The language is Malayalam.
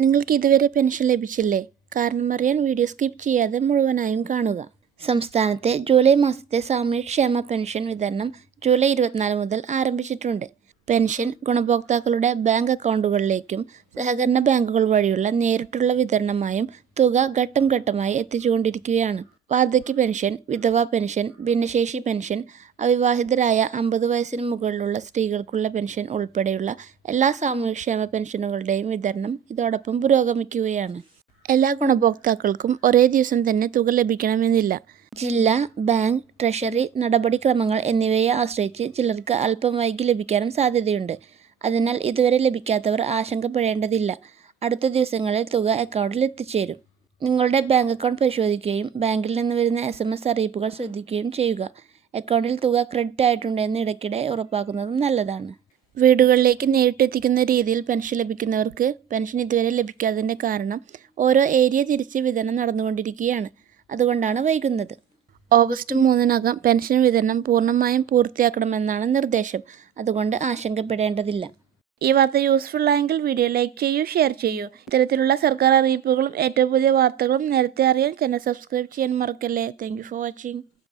നിങ്ങൾക്ക് ഇതുവരെ പെൻഷൻ ലഭിച്ചില്ലേ? കാരണമറിയാൻ വീഡിയോ സ്കിപ്പ് ചെയ്യാതെ മുഴുവനായും കാണുക. സംസ്ഥാനത്തെ ജൂലൈ മാസത്തെ സാമൂഹ്യക്ഷേമ പെൻഷൻ വിതരണം ജൂലൈ 24 മുതൽ ആരംഭിച്ചിട്ടുണ്ട്. പെൻഷൻ ഗുണഭോക്താക്കളുടെ ബാങ്ക് അക്കൗണ്ടുകളിലേക്കും സഹകരണ ബാങ്കുകൾ വഴിയുള്ള നേരിട്ടുള്ള വിതരണമായും തുക ഘട്ടം ഘട്ടമായി എത്തിച്ചുകൊണ്ടിരിക്കുകയാണ്. വാർദ്ധക്യ പെൻഷൻ, വിധവാ പെൻഷൻ, ഭിന്നശേഷി പെൻഷൻ, അവിവാഹിതരായ 50 വയസ്സിന് മുകളിലുള്ള സ്ത്രീകൾക്കുള്ള പെൻഷൻ ഉൾപ്പെടെയുള്ള എല്ലാ സാമൂഹ്യക്ഷേമ പെൻഷനുകളുടെയും വിതരണം ഇതോടൊപ്പം പുരോഗമിക്കുകയാണ്. എല്ലാ ഗുണഭോക്താക്കൾക്കും ഒരേ ദിവസം തന്നെ തുക ലഭിക്കണമെന്നില്ല. ജില്ല, ബാങ്ക്, ട്രഷറി നടപടിക്രമങ്ങൾ എന്നിവയെ ആശ്രയിച്ച് ചിലർക്ക് അല്പം വൈകി ലഭിക്കാനും സാധ്യതയുണ്ട്. അതിനാൽ ഇതുവരെ ലഭിക്കാത്തവർ ആശങ്കപ്പെടേണ്ടതില്ല. അടുത്ത ദിവസങ്ങളിൽ തുക അക്കൗണ്ടിൽ എത്തിച്ചേരും. നിങ്ങളുടെ ബാങ്ക് അക്കൗണ്ട് പരിശോധിക്കുകയും ബാങ്കിൽ നിന്ന് വരുന്ന SMS അറിയിപ്പുകൾ ശ്രദ്ധിക്കുകയും ചെയ്യുക. അക്കൗണ്ടിൽ തുക ക്രെഡിറ്റ് ആയിട്ടുണ്ടെന്ന് ഇടയ്ക്കിടെ ഉറപ്പാക്കുന്നതും നല്ലതാണ്. വീടുകളിലേക്ക് നേരിട്ടെത്തിക്കുന്ന രീതിയിൽ പെൻഷൻ ലഭിക്കുന്നവർക്ക് പെൻഷൻ ഇതുവരെ ലഭിക്കാത്തതിൻ്റെ കാരണം ഓരോ ഏരിയ തിരിച്ച് വിതരണം നടന്നുകൊണ്ടിരിക്കുകയാണ്. അതുകൊണ്ടാണ് വൈകുന്നത്. ഓഗസ്റ്റ് 3-നകം പെൻഷൻ വിതരണം പൂർണ്ണമായും പൂർത്തിയാക്കണമെന്നാണ് നിർദ്ദേശം. അതുകൊണ്ട് ആശങ്കപ്പെടേണ്ടതില്ല. ഈ വാർത്ത യൂസ്ഫുൾ ആയെങ്കിൽ വീഡിയോ ലൈക്ക് ചെയ്യൂ, ഷെയർ ചെയ്യൂ. ഇത്തരത്തിലുള്ള സർക്കാർ അറിയിപ്പുകളും ഏറ്റവും പുതിയ വാർത്തകളും നേരത്തെ അറിയാൻ ചാനൽ സബ്സ്ക്രൈബ് ചെയ്യാൻ മറക്കല്ലേ. Thank you for watching.